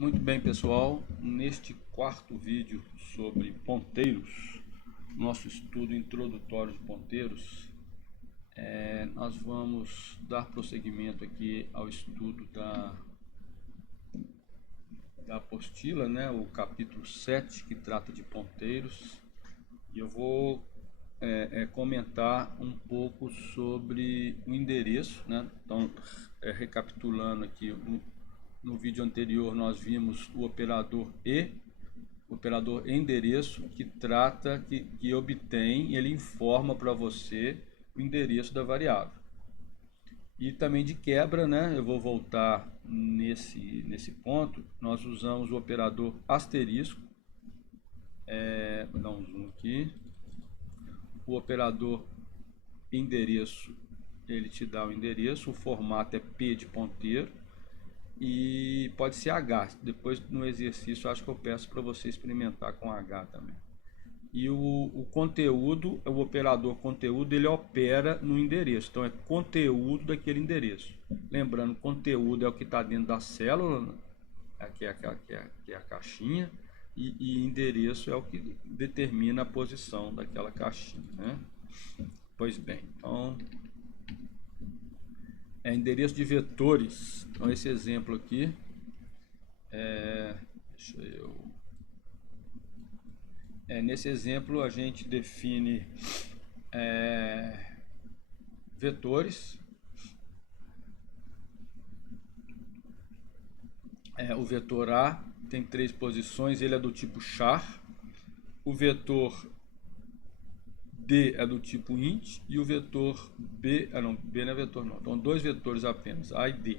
Muito bem, pessoal, neste quarto vídeo sobre ponteiros, nosso estudo introdutório de ponteiros, nós vamos dar prosseguimento aqui ao estudo da apostila, né, o capítulo 7, que trata de ponteiros, e eu vou comentar um pouco sobre o endereço, né? Então, recapitulando aqui, no vídeo anterior nós vimos o operador o operador endereço, que trata, que obtém, ele informa para você o endereço da variável. E também de quebra, né? Eu vou voltar nesse ponto. Nós usamos o operador asterisco. Vou dar um zoom aqui. O operador endereço, ele te dá o endereço, o formato é P de ponteiro e pode ser H. Depois no exercício acho que eu peço para você experimentar com H também. E o conteúdo, o operador conteúdo, ele opera no endereço. Então é conteúdo daquele endereço. Lembrando, conteúdo é o que está dentro da célula, que é a caixinha, e endereço é o que determina a posição daquela caixinha, né? Pois bem, então endereço de vetores. Então esse exemplo aqui, nesse exemplo a gente define vetores. O vetor A tem 3 posições, ele é do tipo char. O vetor D é do tipo int e o vetor B, B não é vetor não, então 2 vetores apenas, A e D.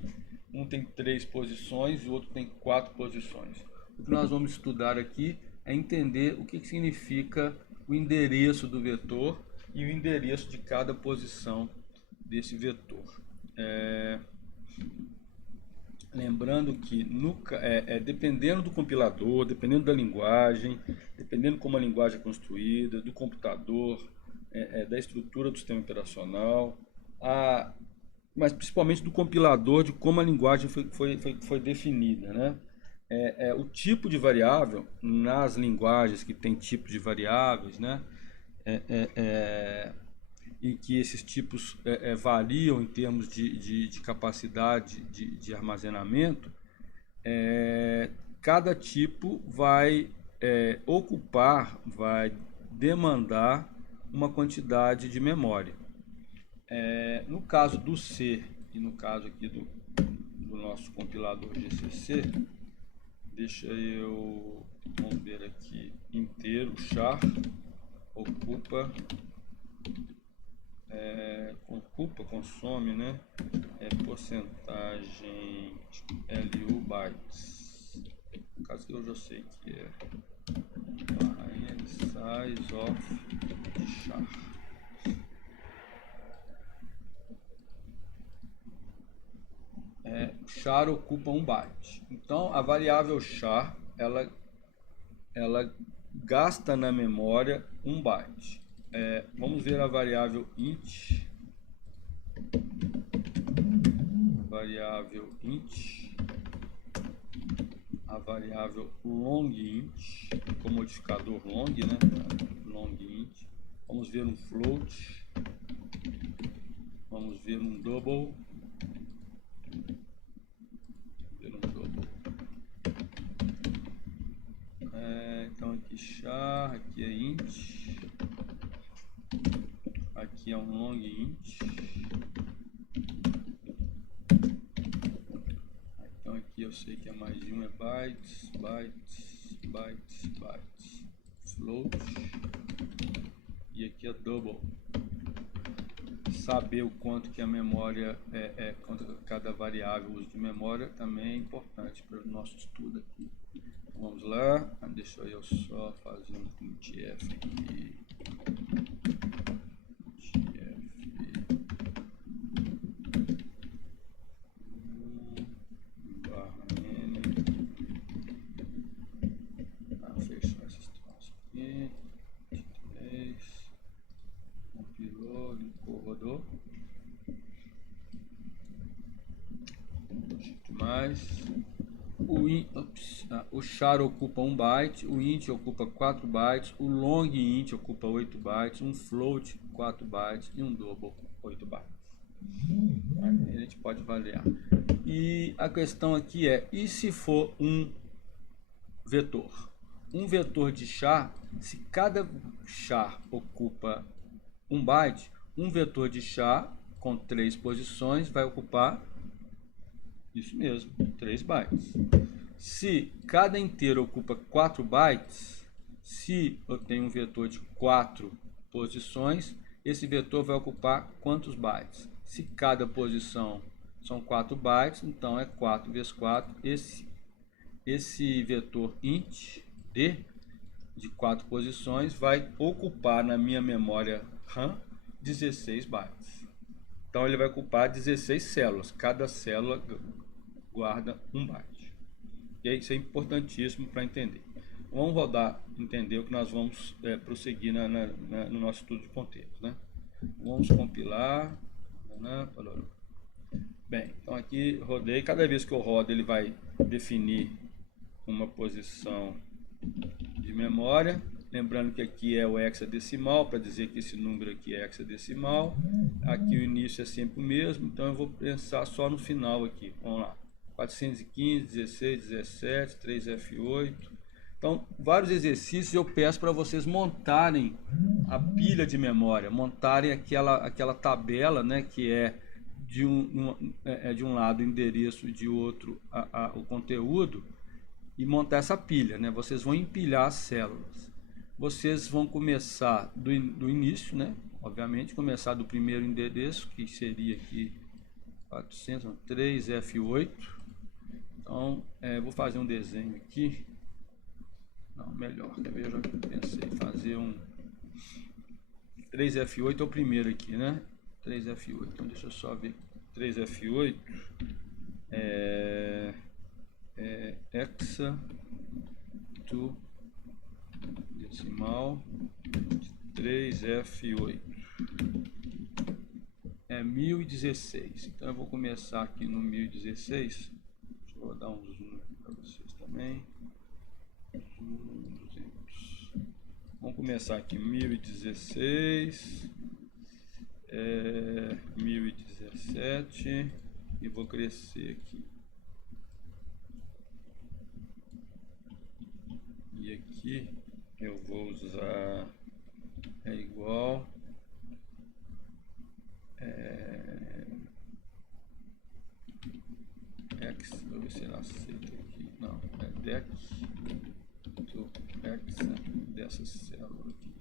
Um tem 3 posições e o outro tem 4 posições. O que nós vamos estudar aqui é entender o que significa o endereço do vetor e o endereço de cada posição desse vetor. Lembrando que dependendo do compilador, dependendo da linguagem, dependendo como a linguagem é construída, do computador, da estrutura do sistema operacional, mas principalmente do compilador, de como a linguagem foi definida, né? O tipo de variável, nas linguagens que tem tipos de variáveis, né? E que esses tipos variam em termos de capacidade de armazenamento, cada tipo vai ocupar, vai demandar uma quantidade de memória. No caso do C e no caso aqui do nosso compilador GCC, deixa eu, vamos ver aqui, inteiro, char, consome, né? Porcentagem LU bytes. No caso que eu já sei que é size of char. Char ocupa 1 byte. Então a variável char, ela gasta na memória 1 byte. Vamos ver a variável int. A variável longInt, com modificador long, né? LongInt. Vamos ver um float. Vamos ver um double. Então aqui char, aqui é int, aqui é um longInt. Então aqui eu sei que é mais de 1 é bytes, float, e aqui é double. Saber o quanto que a memória quanto cada variável usa de memória também é importante para o nosso estudo aqui. Vamos lá, deixa eu só fazer um printf aqui. Fechar esses troços aqui. 3. Compilou, limpou, rodou. Mais. o char ocupa 1 byte, o int ocupa 4 bytes, o long int ocupa 8 bytes, um float 4 bytes e um double 8 bytes. A gente pode avaliar. E a questão aqui é, e se for um vetor? Um vetor de char, se cada char ocupa 1 byte, um vetor de char com 3 posições vai ocupar, isso mesmo, 3 bytes. Se cada inteiro ocupa 4 bytes, se eu tenho um vetor de 4 posições, esse vetor vai ocupar quantos bytes? Se cada posição são 4 bytes, então é 4 vezes 4. Esse vetor int d de 4 posições vai ocupar na minha memória RAM 16 bytes. Então ele vai ocupar 16 células. Cada célula guarda 1 byte. E isso é importantíssimo para entender. Vamos rodar, entender o que nós vamos prosseguir no nosso estudo de ponteiros, né? Vamos compilar. Bem, então aqui rodei. Cada vez que eu rodo, ele vai definir uma posição de memória. Lembrando que aqui é o hexadecimal, para dizer que esse número aqui é hexadecimal. Aqui o início é sempre o mesmo, então eu vou pensar só no final aqui. Vamos lá. 415, 16, 17, 3F8. Então, vários exercícios eu peço para vocês montarem a pilha de memória, montarem aquela tabela, né, que é de um lado o endereço e de outro o conteúdo, e montar essa pilha, né? Vocês vão empilhar as células. Vocês vão começar do início, né? Obviamente, começar do primeiro endereço, que seria aqui 403 F8. Então, vou fazer um desenho aqui. Não, melhor, quer ver? Eu já pensei em fazer um 3F8 é o primeiro aqui, né? 3F8, então deixa eu só ver. 3F8 é hexa to decimal 3F8 é 1016. Então eu vou começar aqui no 1016. Deixa eu dar um zoom para vocês também. Zoom 200. Vamos começar aqui 1016, 1017 e vou crescer aqui. E aqui eu vou usar igual x, vou ver se ele aceita aqui. Não, é dec to hexa dessa célula aqui.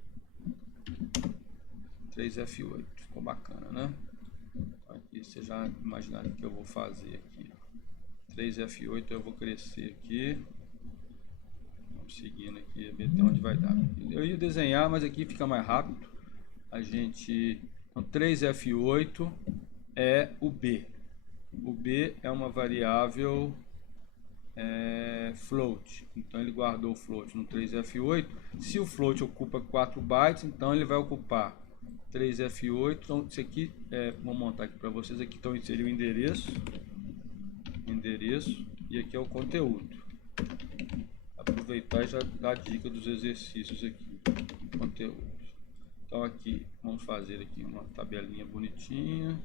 3F8, ficou bacana, né? Aqui vocês já imaginaram o que eu vou fazer aqui. 3F8 eu vou crescer aqui. Seguindo aqui, ver até onde vai dar. Eu ia desenhar, mas aqui fica mais rápido. Então 3F8 é o B. O B é uma variável float. Então ele guardou o float no 3F8. Se o float ocupa 4 bytes, então ele vai ocupar 3F8. Então isso aqui, vou montar aqui para vocês. Aqui então seria o endereço, e aqui é o conteúdo. Aproveitar e já dar a dica dos exercícios aqui, conteúdo. Então aqui, vamos fazer aqui uma tabelinha bonitinha.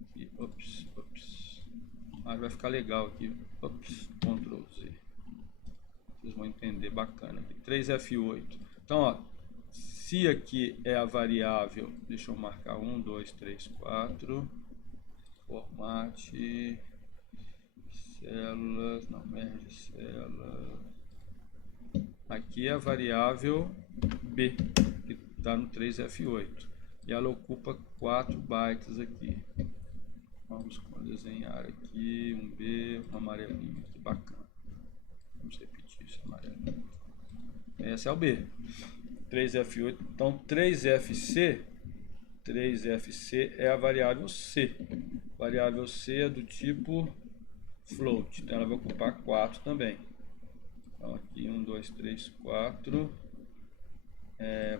Aqui, ops. Vai ficar legal aqui, Ctrl Z. Vocês vão entender bacana aqui. 3F8. Então, ó, se aqui é a variável, deixa eu marcar 1, 2, 3, 4. Formate células, não, merge células. Aqui é a variável B, que está no 3F8. E ela ocupa 4 bytes aqui. Vamos desenhar aqui um B, um amarelinho aqui, bacana. Vamos repetir esse amarelinho. Esse é o B. 3F8. Então 3FC é a variável C. Variável C é do tipo float, então ela vai ocupar 4 também. Então aqui 1, 2, 3, 4.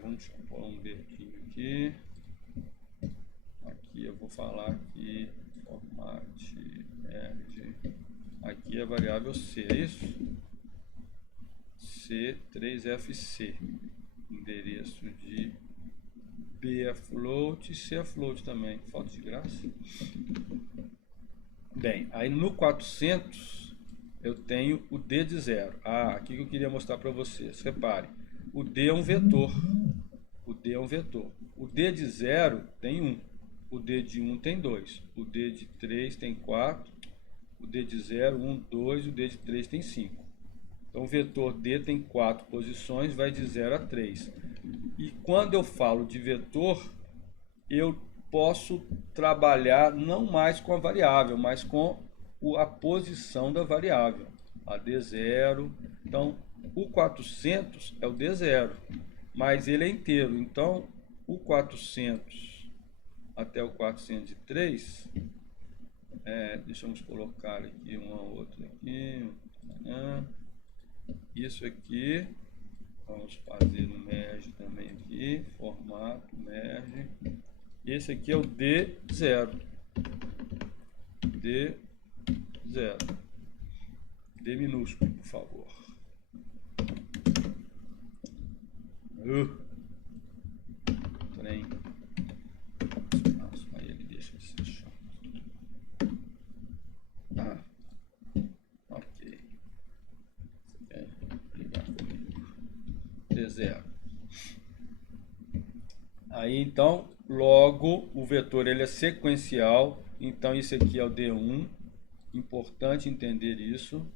Vamos pôr um verdinho aqui. Aqui eu vou falar aqui formate merge aqui é a variável C, é isso? C3FC. Endereço de B é float e C é float também. Falta de graça. Bem, aí no 400 eu tenho o D de 0. Aqui que eu queria mostrar para vocês. Repare, o D é um vetor. O D é um vetor. O D de 0 tem 1. O D de 1 tem 2. O D de 3 tem 4. O D de 0, 1, 2. O D de 3 tem 5. Então o vetor D tem 4 posições, vai de 0 a 3. E quando eu falo de vetor, eu posso trabalhar não mais com a variável, mas com a posição da variável. A D0. Então o 400 é o D0, mas ele é inteiro. Então o 400 até o 403, deixamos colocar aqui uma outra aqui. Isso aqui, vamos fazer um merge também aqui, formato, merge. Esse aqui é o D0. D0. D minúsculo, por favor. Trem. Aí ele deixa esse chão. Ok. Você quer ligar comigo? D0. Aí então, logo o vetor ele é sequencial. Então isso aqui é o D1. Importante entender isso.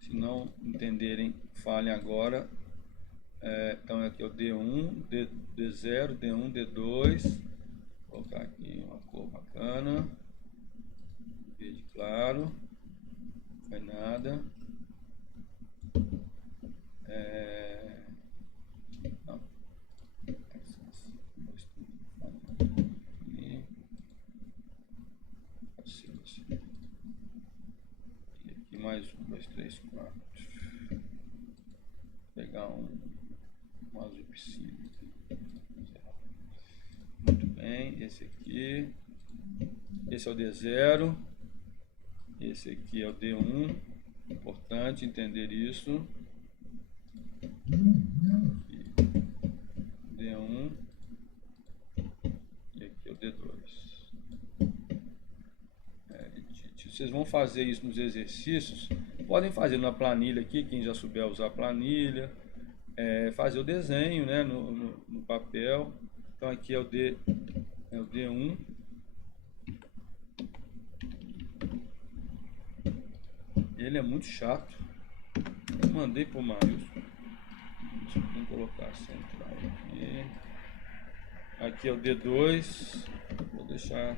Se não entenderem, falem agora. Então aqui é o D1, D0, D1, D2. Vou colocar aqui uma cor bacana. Verde claro. Não foi nada. Não. E aqui mais 1, 2, 3, 4. Vou pegar um azul piscina. Muito bem, esse aqui. Esse é o D0. Esse aqui é o D1. Importante entender isso. Aqui, D1. E aqui é o D2. Vocês vão fazer isso nos exercícios. Podem fazer na planilha aqui, quem já souber usar a planilha. Fazer o desenho, né, no papel. Então aqui é o D1. Ele é muito chato. Eu mandei para o Maílson. Vamos colocar central aqui. Aqui é o D2. Vou deixar.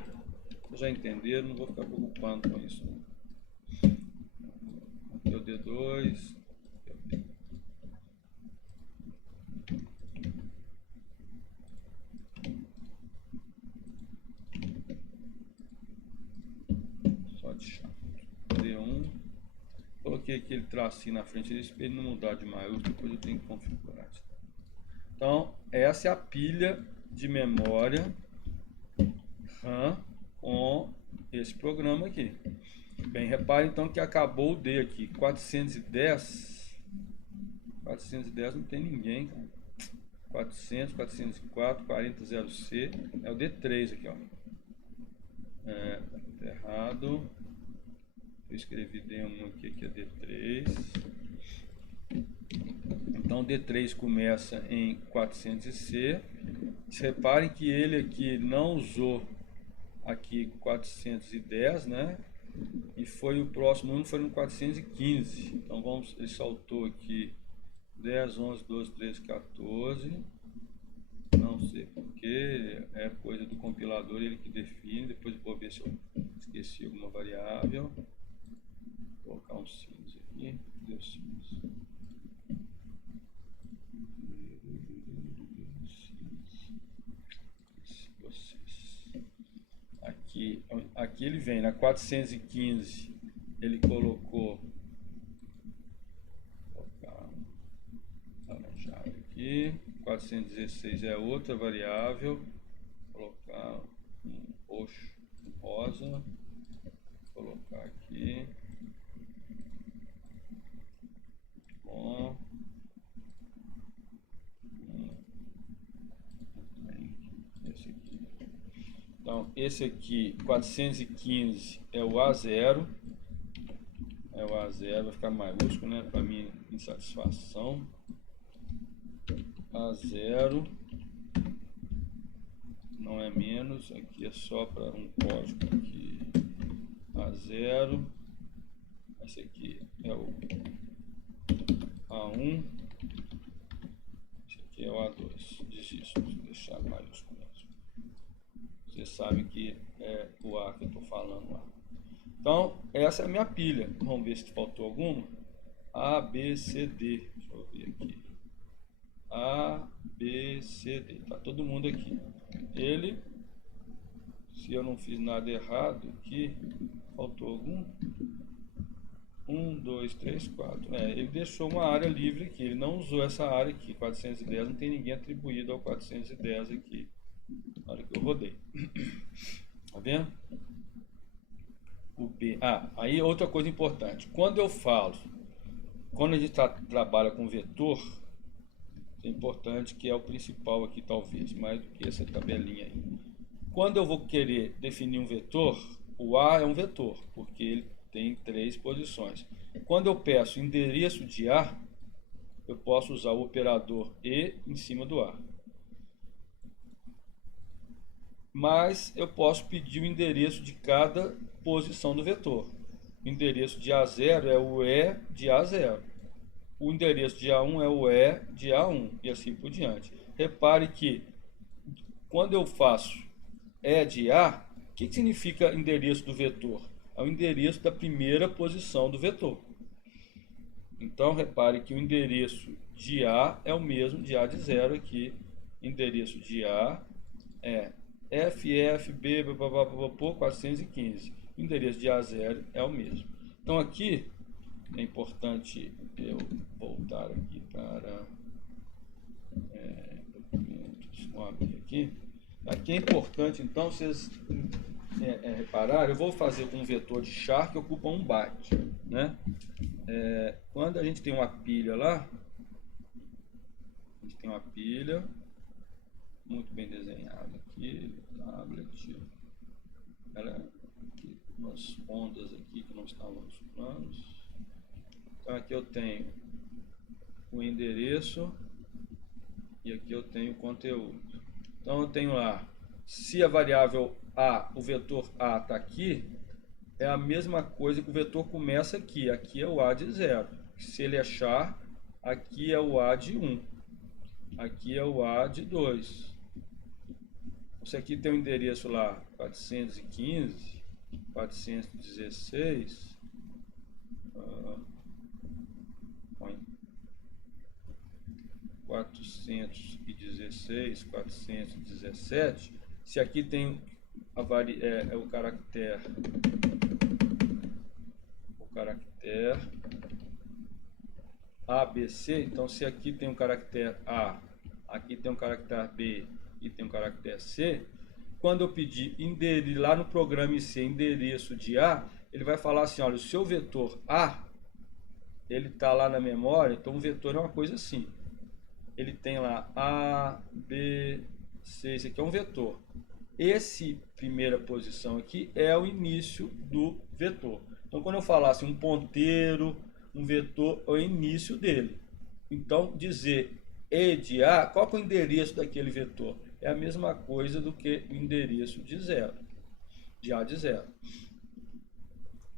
Vocês já entenderam, não vou ficar preocupado com isso. Aqui é o D2. Só de chato. D1. Coloquei aquele tracinho na frente desse para ele não mudar de maiúsculo, depois eu tenho que configurar. Então, essa é a pilha de memória RAM com esse programa aqui. Bem, repare então que acabou o D aqui, 410 não tem ninguém, cara. 400, 404, 40,0C, é o D3 aqui, ó. Tá errado. Eu escrevi D1 aqui, que é D3. Então D3 começa em 400C. Reparem que ele aqui não usou aqui 410, né? E foi o próximo número, foi no 415. Então vamos, ele saltou aqui 10, 11, 12, 13, 14. Não sei porque, é coisa do compilador, ele que define. Depois eu vou ver se eu esqueci alguma variável. Vou colocar um cinza aqui. Deu cinza. Aqui ele vem na 415, ele colocou, vou colocar laranjado aqui, 416 é outra variável, vou colocar um roxo, um rosa, vou colocar aqui, Então, esse aqui, 415, é o A0. É o A0, vai ficar maiúsculo, né? Para minha insatisfação. A0. Não é menos, aqui é só para um código aqui. A0. Esse aqui é o A1. Esse aqui é o A2. Desisto, vou deixar maiúsculo mesmo. Você sabe que é o A que eu estou falando lá. Então, essa é a minha pilha. Vamos ver se faltou alguma. A, B, C, D. Deixa eu ver aqui. A, B, C, D. Tá todo mundo aqui. Ele, se eu não fiz nada errado aqui, faltou algum? 1, 2, 3, 4. Ele deixou uma área livre aqui. Ele não usou essa área aqui, 410. Não tem ninguém atribuído ao 410 aqui. Na hora que eu rodei. Tá vendo? O B. Aí outra coisa importante. Quando a gente trabalha com vetor, é importante, que é o principal aqui talvez, mais do que essa tabelinha aí. Quando eu vou querer definir um vetor, o A é um vetor, porque ele tem 3 posições. Quando eu peço endereço de A, eu posso usar o operador E em cima do A. Mas eu posso pedir o endereço de cada posição do vetor. O endereço de A0 é o E de A0. O endereço de A1 é o E de A1 e assim por diante. Repare que quando eu faço E de A, o que significa endereço do vetor? É o endereço da primeira posição do vetor. Então repare que o endereço de A é o mesmo de A de 0 aqui. Endereço de A é FFB 415. O endereço de A0 é o mesmo. Então aqui é importante eu voltar aqui para documentos. Vamos abrir aqui. Aqui é importante, então, vocês repararem, eu vou fazer um vetor de char que ocupa 1 byte. Né? Quando a gente tem uma pilha lá, a gente tem uma pilha muito bem desenhada aqui, tablet, aqui, umas ondas aqui que não estavam nos planos. Então aqui eu tenho o endereço e aqui eu tenho o conteúdo. Então eu tenho lá, se a variável A, o vetor A está aqui, é a mesma coisa que o vetor começa aqui. Aqui é o A de 0. Se ele é char, aqui é o A de 1. Aqui é o A de 2. Isso aqui tem o endereço lá, 415, 416, 416, 417. Se aqui tem o caractere ABC, então se aqui tem um caractere A, aqui tem um caractere B e tem um caractere C, quando eu pedir lá no programa em C, endereço de A, ele vai falar assim, olha, o seu vetor A, ele está lá na memória, então o vetor é uma coisa assim. Ele tem lá A, B, C, esse aqui é um vetor. Esse primeira posição aqui é o início do vetor. Então quando eu falasse um ponteiro, um vetor, é o início dele. Então dizer E de A, qual que é o endereço daquele vetor? É a mesma coisa do que o endereço de 0, de A de 0.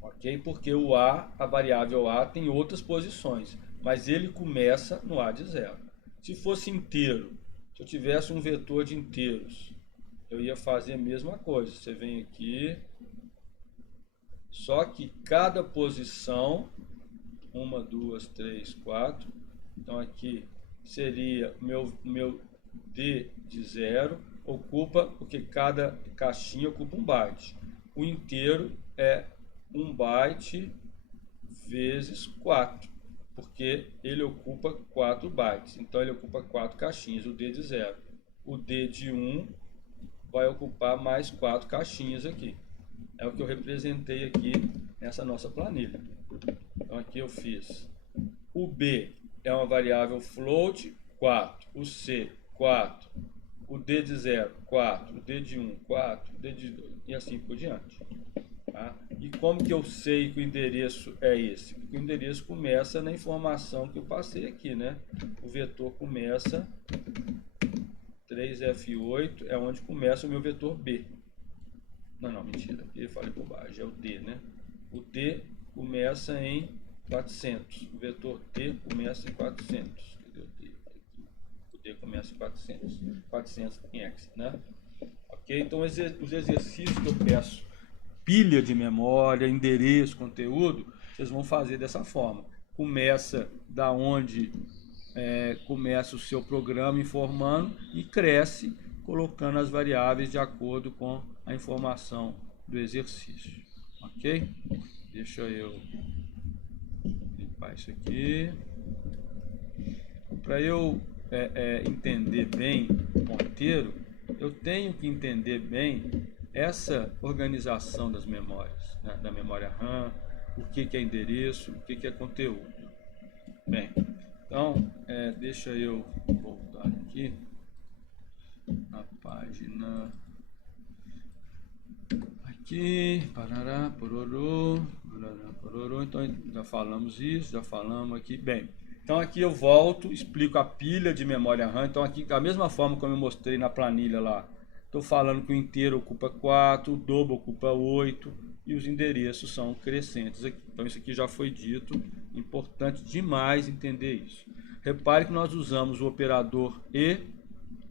Ok? Porque o A, a variável A, tem outras posições, mas ele começa no A de 0. Se fosse inteiro, se eu tivesse um vetor de inteiros, eu ia fazer a mesma coisa. Você vem aqui, só que cada posição, 1, 2, 3, 4, então aqui seria meu D de 0, ocupa, porque cada caixinha ocupa 1 byte. O inteiro é 1 byte vezes 4, porque ele ocupa 4 bytes. Então ele ocupa 4 caixinhas, o D de 0. O D de 1 vai ocupar mais 4 caixinhas aqui. É o que eu representei aqui nessa nossa planilha. Então aqui eu fiz o B é uma variável float, 4. O C, 4. o D de 0, 4, o D de 1, 4, o D de 2 e assim por diante. Tá? E como que eu sei que o endereço é esse? Porque o endereço começa na informação que eu passei aqui, né? O vetor começa 3F8, é onde começa o meu vetor B. Não, mentira, aqui eu falei bobagem, é o D, né? O D começa em 400, o vetor T começa em 400. Cadê o D? O D começa em 400, 400 em X, né? Ok? Então os exercícios que eu peço, pilha de memória, endereço, conteúdo, vocês vão fazer dessa forma. Começa da onde começa o seu programa informando e cresce colocando as variáveis de acordo com a informação do exercício. Ok? Deixa eu limpar isso aqui. Para eu entender bem o ponteiro, eu tenho que entender bem essa organização das memórias, né? Da memória RAM, o que é endereço, o que é conteúdo. Bem, então deixa eu voltar aqui na página aqui, parará, pororô, parará, pororô. Então já falamos isso, já falamos aqui. Bem, então aqui eu volto, explico a pilha de memória RAM. Então aqui da mesma forma como eu mostrei na planilha lá, estou falando que o inteiro ocupa 4, o dobro ocupa 8 e os endereços são crescentes aqui. Então isso aqui já foi dito, importante demais entender isso. Repare que nós usamos o operador E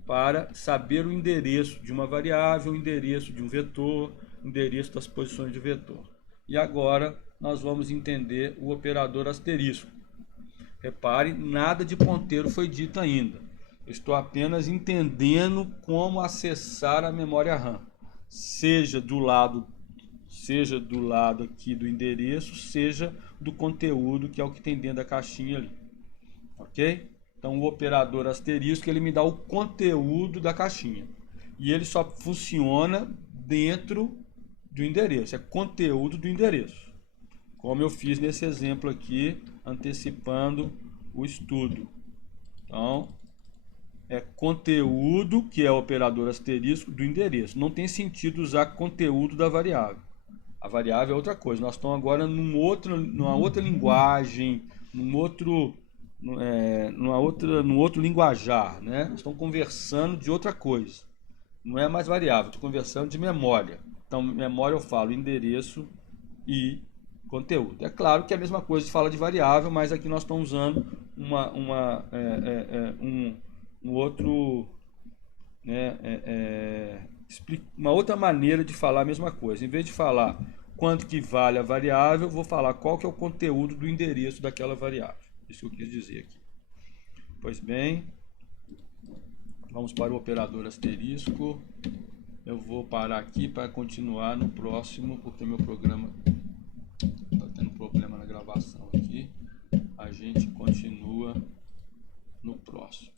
para saber o endereço de uma variável, o endereço de um vetor, o endereço das posições de vetor. E agora nós vamos entender o operador asterisco. Repare, nada de ponteiro foi dito ainda. Eu estou apenas entendendo como acessar a memória RAM, seja do lado aqui do endereço, seja do conteúdo, que é o que tem dentro da caixinha ali. Ok? Então o operador asterisco ele me dá o conteúdo da caixinha. E ele só funciona dentro do endereço, é conteúdo do endereço. Como eu fiz nesse exemplo aqui, antecipando o estudo. Então, é conteúdo, que é o operador asterisco, do endereço. Não tem sentido usar conteúdo da variável. A variável é outra coisa. Nós estamos agora numa outra linguagem, num outro linguajar, né? Nós estamos conversando de outra coisa. Não é mais variável, estou conversando de memória. Então, memória eu falo endereço e conteúdo. É claro que é a mesma coisa de fala de variável, mas aqui nós estamos usando uma outra maneira de falar a mesma coisa. Em vez de falar quanto que vale a variável, eu vou falar qual que é o conteúdo do endereço daquela variável. Isso que eu quis dizer aqui. Pois bem, vamos para o operador asterisco. Eu vou parar aqui para continuar no próximo, porque meu programa está tendo problema na gravação aqui. A gente continua no próximo.